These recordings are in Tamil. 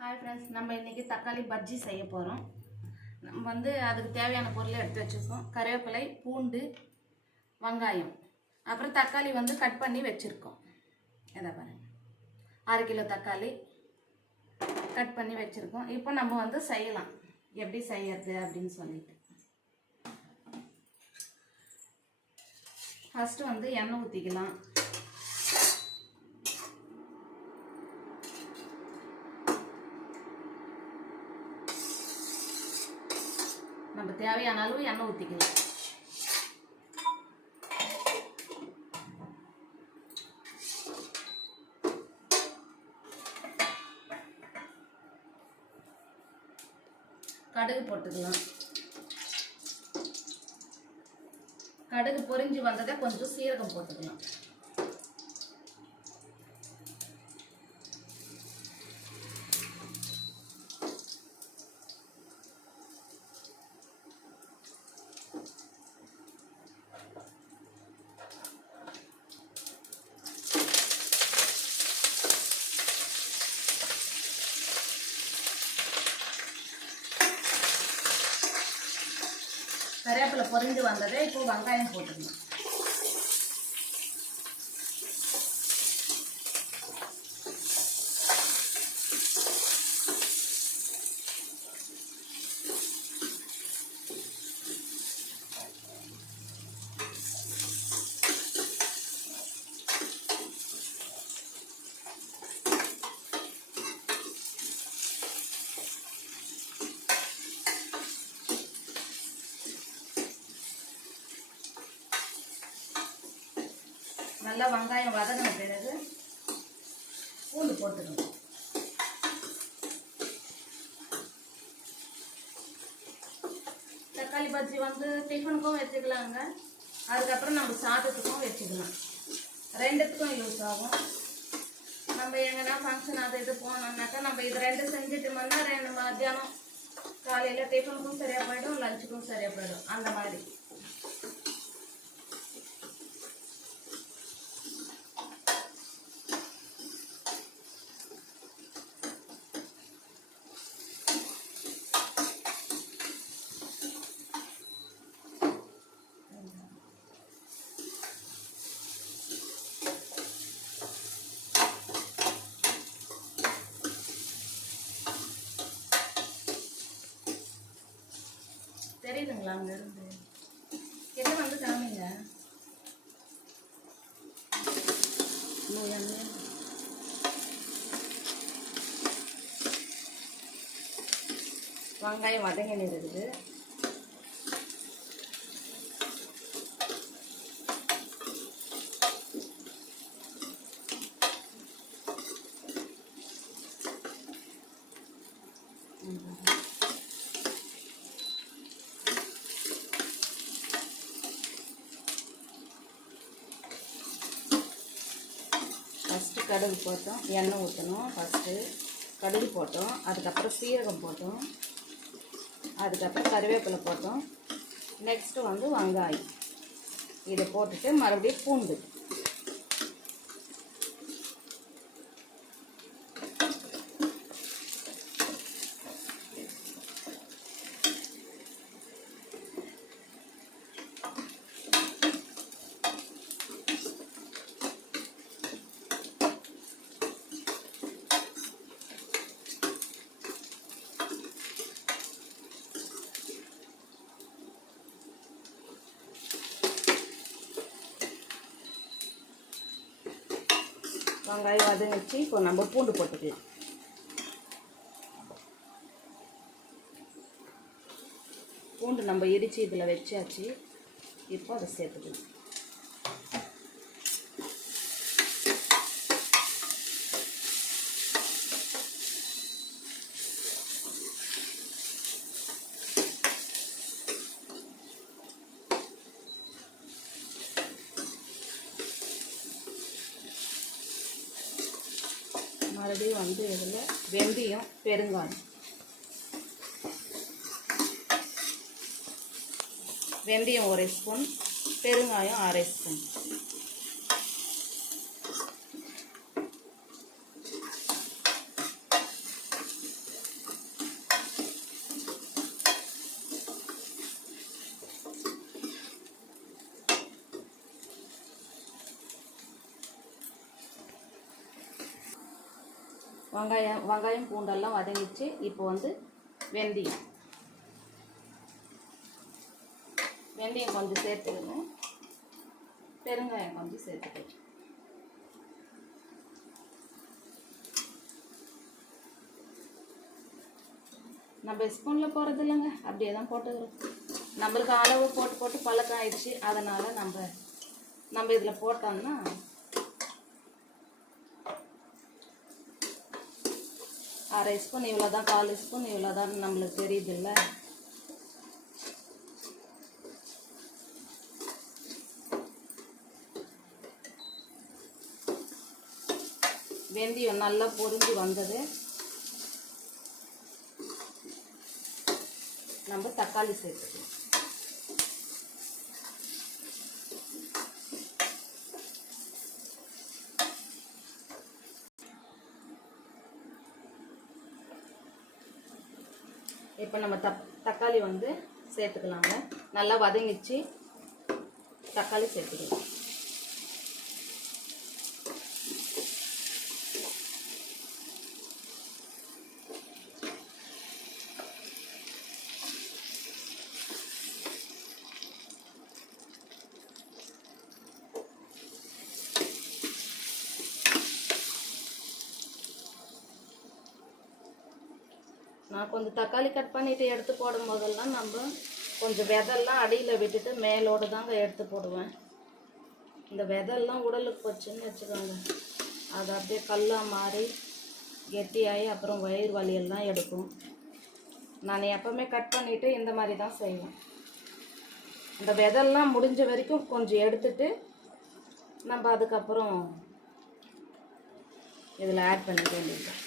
ஹாய் ஃப்ரெண்ட்ஸ், நம்ம இன்றைக்கி தக்காளி பஜ்ஜி செய்ய போகிறோம். நம்ம அதுக்கு தேவையான பொருளை எடுத்து வச்சுருக்கோம். கருவேப்பிலை, பூண்டு, வெங்காயம், அப்புறம் தக்காளி கட் பண்ணி வச்சுருக்கோம். இதை பாருங்கள், 6 கிலோ தக்காளி கட் பண்ணி வச்சுருக்கோம். இப்போ நம்ம செய்யலாம், எப்படி செய்யறது அப்படின்னு சொல்லிட்டு. ஃபஸ்ட்டு எண்ணெய் ஊற்றிக்கலாம். நம்ம தேவையான அளவு எண்ணெய் ஊற்றிக்கலாம். கடுகு போட்டுக்கலாம். கடுகு பொரிஞ்சு வந்ததை கொஞ்சம் சீரகம் போட்டுக்கலாம். கருவேப்பிலை பொரிஞ்சு வந்ததை இப்போ வெங்காயம் போட்டுக்கணும். நல்லா வெங்காயம் வதங்கின பிறகு பூண்டு போட்டுக்கணும். தக்காளி பஜ்ஜி டிஃபனுக்கும் வச்சுக்கலாங்க. அதுக்கப்புறம் நம்ம சாதத்துக்கும் வச்சுக்கலாம். ரெண்டுத்துக்கும் யூஸ் ஆகும். நம்ம எங்கன்னா ஃபங்க்ஷன் அது இது போனோம்னாக்கா நம்ம இது ரெண்டு செஞ்சுட்டோம்னா ரெண்டு மத்தியானம் காலையில் டிஃபனுக்கும் சரியாக போயிடும், லஞ்சுக்கும் சரியாக போயிடும். அந்த மாதிரி தெரியுதுங்களா? அங்கே இருந்து என்ன காமிங்க. வெங்காயம் வதங்கி இருக்குது. ஃபஸ்ட்டு கடுகு போட்டோம், எண்ணெய் ஊற்றணும். ஃபஸ்ட்டு கடுகு போட்டோம், அதுக்கப்புறம் சீரகம் போட்டோம், அதுக்கப்புறம் கருவேப்பிலை போட்டோம். நெக்ஸ்ட்டு வெங்காயம். இதை போட்டுட்டு மறுபடியும் பூண்டு. வெங்காயம் வதங்கிச்சு. இப்போ நம்ம பூண்டு போட்டுக்கலாம். பூண்டு நம்ம இடித்து இதில் வச்சாச்சு. இப்போ அதை சேர்த்துக்கலாம். மறுபடியும் இதில் வெந்தயம், பெருங்காயம். வெந்தயம் 1 ஸ்பூன், பெருங்காயம் 1/2 ஸ்பூன். வெங்காயம் பூண்டெல்லாம் வதங்கிச்சு. இப்போ வந்து வெந்தயம் கொஞ்சம் சேர்த்துக்கணும். பெருங்காயம் கொஞ்சம் சேர்த்துக்கணும். நம்ம ஸ்பூனில் போகிறது இல்லைங்க, அப்படியே தான் போட்டுக்கிறோம். நம்மளுக்கு அளவு போட்டு போட்டு பழக்கம் ஆயிடுச்சு. அதனால் நம்ம இதில் போட்டோம்னா அரை ஸ்பூன் இவ்வளோ தான், 4 ஸ்பூன் இவ்வளோ தான் நம்மளுக்கு தெரியுது இல்லை. வெந்தயம் நல்லா பொரிஞ்சு வந்தது. நம்ம தக்காளி சேர்த்துக்கலாம். இப்போ நம்ம தக்காளி வந்து சேர்த்துக்கலாங்க. நல்லா வதங்கிச்சு. தக்காளி சேர்த்துக்கலாம். நான் கொஞ்சம் தக்காளி கட் பண்ணிவிட்டு எடுத்து போடும் போதெல்லாம் நம்ம கொஞ்சம் விதெல்லாம் அடியில் விட்டுட்டு மேலோடு தாங்க எடுத்து போடுவேன். இந்த விதெல்லாம் உடலுக்கு போச்சுன்னு வச்சுக்கோங்க, அது அப்படியே கல்லாக மாறி கெட்டியாகி அப்புறம் வயிறு வலியெல்லாம் எடுக்கும். நான் எப்போவுமே கட் பண்ணிவிட்டு இந்த மாதிரி தான் செய்வேன். இந்த விதெல்லாம் முடிஞ்ச வரைக்கும் கொஞ்சம் எடுத்துட்டு நம்ம அதுக்கப்புறம் இதில் ஆட் பண்ணிக்க வேண்டியது.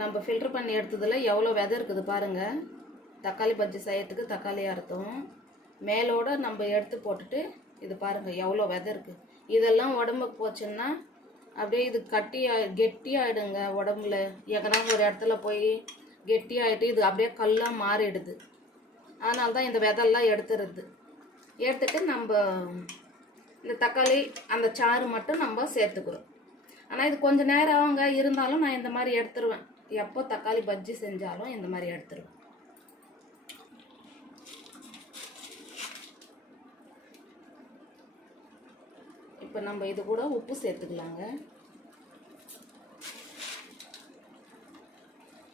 நம்ம ஃபில்டர் பண்ணி எடுத்ததில் எவ்வளோ விதை இருக்குது பாருங்கள். தக்காளி பஜ்ஜி செய்யறதுக்கு தக்காளி அறுத்தோம், மேலோடு நம்ம எடுத்து போட்டுட்டு இது பாருங்கள் எவ்வளோ விதை இருக்குது. இதெல்லாம் உடம்புக்கு போச்சுன்னா அப்படியே இது கெட்டியாகிடுங்க. உடம்புல எங்கன்னா ஒரு இடத்துல போய் கெட்டியாகிட்டு இது அப்படியே கல்லாக மாறிடுது. அதனால தான் இந்த விதெல்லாம் எடுத்துட்டு நம்ம இந்த தக்காளி அந்த சாறு மட்டும் நம்ம சேர்த்துக்கிறோம். ஆனால் இது கொஞ்சம் நேரம் ஆகுங்க, இருந்தாலும் நான் இந்த மாதிரி எடுத்துருவேன். எப்போ தக்காளி பஜ்ஜி செஞ்சாலும் இந்த மாதிரி எடுத்துருவேன். இப்போ நம்ம இது கூட உப்பு சேர்த்துக்கலாங்க.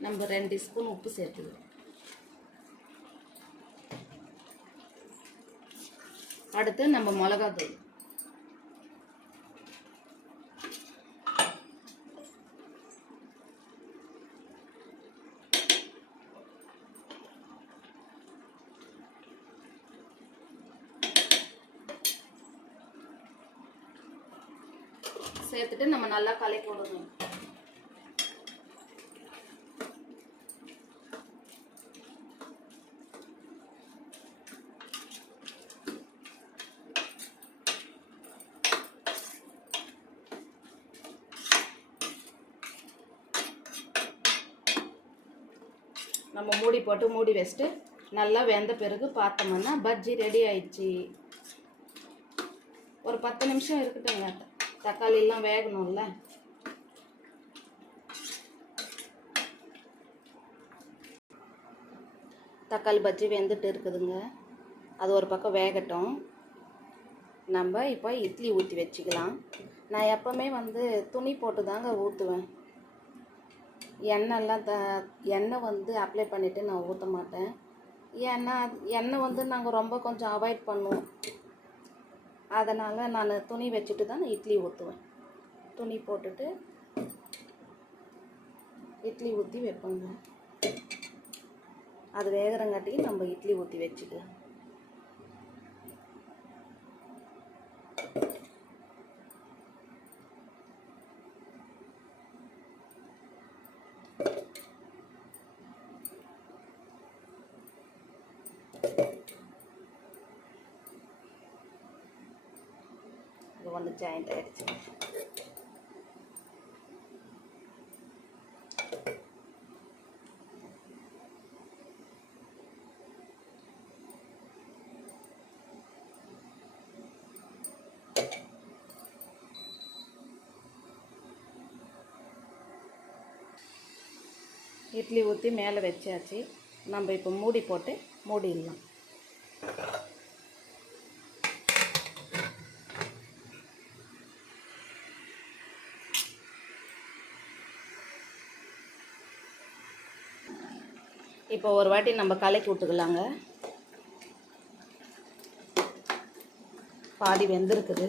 நம்ம 2 ஸ்பூன் உப்பு சேர்த்துக்கலாம். அடுத்து நம்ம மிளகாத்தூள் சேர்த்துட்டு நம்ம நல்லா கலக்கி விடணும். நம்ம மூடி போட்டு மூடி வச்சுட்டு நல்லா வெந்த பிறகு பார்த்தோம்னா பஜ்ஜி ரெடி ஆயிடுச்சு. ஒரு 10 நிமிஷம் இருக்கட்டுங்க, தக்காளியெல்லாம் வேகணும்ல. தக்காளி பஜ்ஜி வெந்துட்டு இருக்குதுங்க, அது ஒரு பக்கம் வேகட்டும். நம்ம இப்போ இட்லி ஊற்றி வச்சுக்கலாம். நான் எப்போவுமே வந்து துணி போட்டு தாங்க ஊற்றுவேன். எண்ணெய் வந்து அப்ளை பண்ணிவிட்டு நான் ஊற்ற மாட்டேன். ஏன்னா எண்ணெய் வந்து நாங்கள் ரொம்ப கொஞ்சம் அவாய்ட் பண்ணுவோம். அதனால் நான் துணி வச்சுட்டு தான் இட்லி ஊற்றுவேன். துணி போட்டுட்டு இட்லி ஊற்றி வைப்பேங்க. அது வேகிறங்காட்டிக்கு நம்ம இட்லி ஊற்றி வச்சுக்கலாம். இது வந்து ஜாயிண்ட் ஆகிடுச்சு. இட்லி ஊற்றி மேலே வச்சாச்சு. நம்ம இப்போ மூடி போட்டு மூடிடலாம். இப்போ ஒரு வாட்டி நம்ம கலக்கி விட்டுக்கலாங்க. பாதி வெந்திருக்குது,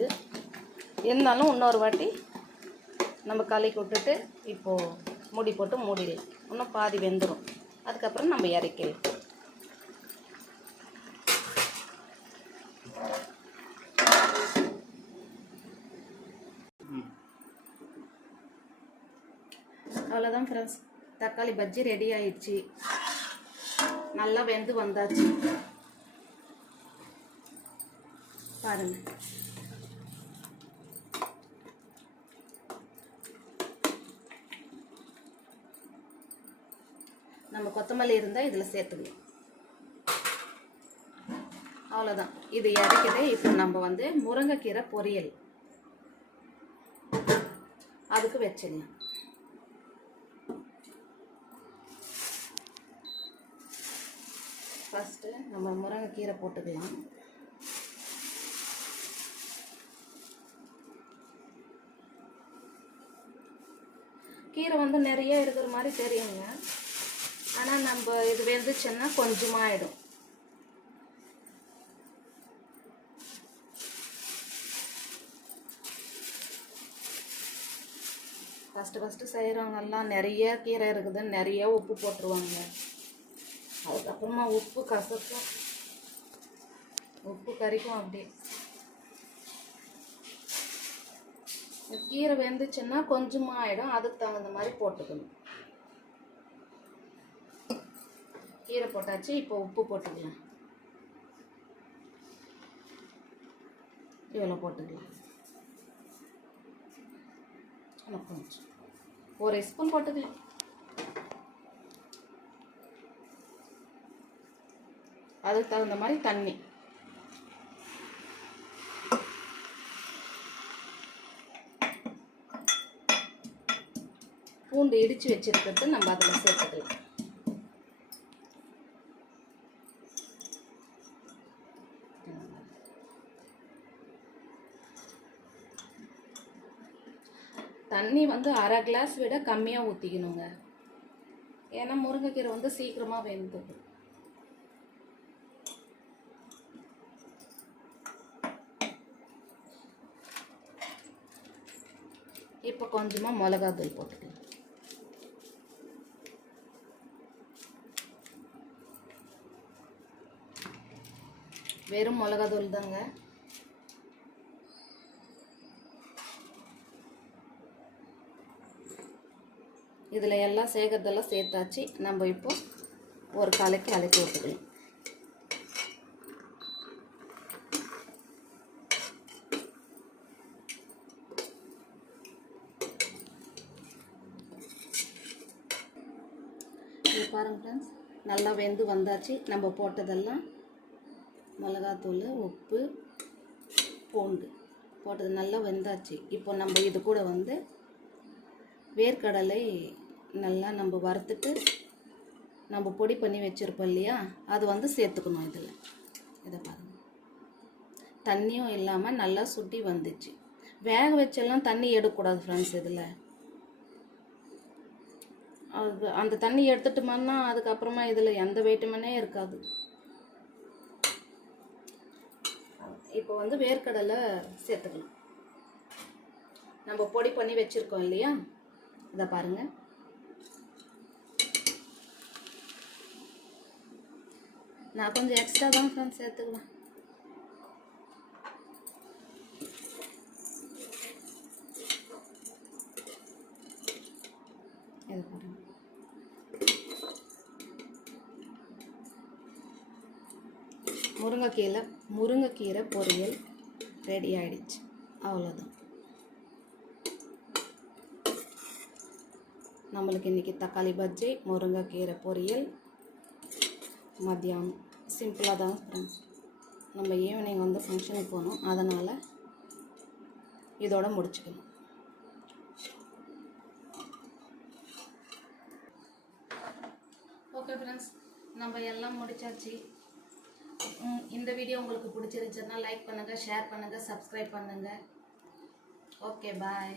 இருந்தாலும் இன்னொரு வாட்டி நம்ம கலக்கி விட்டுட்டு இப்போது மூடி போட்டு மூடிடலாம். இன்னும் பாதி வெந்துடும், அதுக்கப்புறம் நம்ம இறக்கிடலாம். அவ்வளோதான் ஃப்ரெண்ட்ஸ், தக்காளி பஜ்ஜி ரெடி ஆயிடுச்சு. நல்லா வெந்து வந்தாச்சு பாருங்க. நம்ம கொத்தமல்லி இருந்தால் இதில் சேர்த்துக்கலாம். அவ்வளோதான், இது இறக்கிட்டு இப்போ நம்ம வந்து முருங்கைக்கீரை பொரியல் அதுக்கு வச்சிடலாம். ஃபஸ்ட்டு நம்ம முருங்கைக்கீரை போட்டுக்கலாம். கீரை வந்து நிறைய இருக்கிற மாதிரி தெரியுங்க, ஆனால் நம்ம இது வெந்துச்சுன்னா கொஞ்சமாக ஆகிடும். ஃபஸ்ட்டு செய்கிறவங்கெல்லாம் நிறைய கீரை இருக்குதுன்னு நிறைய உப்பு போட்டுருவாங்க. அதுக்கப்புறமா உப்பு கசக்கும், உப்பு கறிக்கும். அப்படியே கீரை வெந்துச்சுன்னா கொஞ்சமாக ஆகிடும், அதுக்கு தகுந்த மாதிரி போட்டுக்கணும். கீரை போட்டாச்சு, இப்போ உப்பு போட்டுக்கலாம். இவ்வளோ போட்டுக்கலாம், கொஞ்சம் ஒரு ஸ்பூன் போட்டுக்கலாம். அதுக்கு தகுந்த மாதிரி தண்ணி. பூண்டு இடித்து வச்சிருக்கிறது நம்ம அதில் சேர்த்துக்கலாம். தண்ணி வந்து அரை கிளாஸ் விட கம்மியாக ஊற்றிக்கணுங்க, ஏன்னா முருங்கைக்கீரை வந்து சீக்கிரமாக வெந்துடும். இப்போ கொஞ்சமாக மிளகாத்தூள் போட்டுக்கலாம். வெறும் மிளகாத்தூள் தாங்க. இதில் எல்லாம் சேர்க்கறதெல்லாம் சேர்த்தாச்சு. நம்ம இப்போ ஒரு கலக்கி விட்டுக்கலாம். இது பாருங்க ஃப்ரெண்ட்ஸ், நல்லா வெந்து வந்தாச்சு. நம்ம போட்டதெல்லாம் மிளகாத்தூள், உப்பு, பூண்டு போட்டது நல்லா வெந்தாச்சு. இப்போ நம்ம இது கூட வந்து வேர்க்கடலை நல்லா நம்ம வறுத்துட்டு நம்ம பொடி பண்ணி வச்சுருப்போம் இல்லையா, அது வந்து சேர்த்துக்கணும் இதில். இதை பாருங்கள், தண்ணியும் இல்லாமல் நல்லா சுட்டி வந்துச்சு. வேக வச்செல்லாம் தண்ணி எடுக்கக்கூடாது ஃப்ரெண்ட்ஸ். இதில் அது அந்த தண்ணி எடுத்துட்டோம்னா அதுக்கப்புறமா இதில் எந்த வைட்டமினே இருக்காது. இப்போ வந்து வேர்க்கடலை சேர்த்துக்கலாம். நம்ம பொடி பண்ணி வச்சுருக்கோம் இல்லையா, இதை பாருங்கள். நான் கொஞ்சம் எக்ஸ்ட்ரா தான் ஃப்ரெண்ட்ஸ் சேர்த்துக்கலாம். இது பாருங்கள், முருங்கைக்கீரை பொரியல் ரெடி ஆகிடுச்சு. அவ்வளோதான், நம்மளுக்கு இன்றைக்கி தக்காளி பஜ்ஜி, முருங்கைக்கீரை பொரியல் மத்தியானம். சிம்பிளாக தான் ஃப்ரெண்ட்ஸ். நம்ம ஈவினிங் வந்து ஃபங்க்ஷனுக்கு போகணும், அதனால் இதோட முடிச்சுக்கணும். நம்ம எல்லாம் முடிச்சாச்சு. இந்த வீடியோ உங்களுக்கு பிடிச்சிருந்துச்சுன்னா லைக் பண்ணுங்கள், ஷேர் பண்ணுங்கள், சப்ஸ்கிரைப் பண்ணுங்கள். ஓகே, பாய்.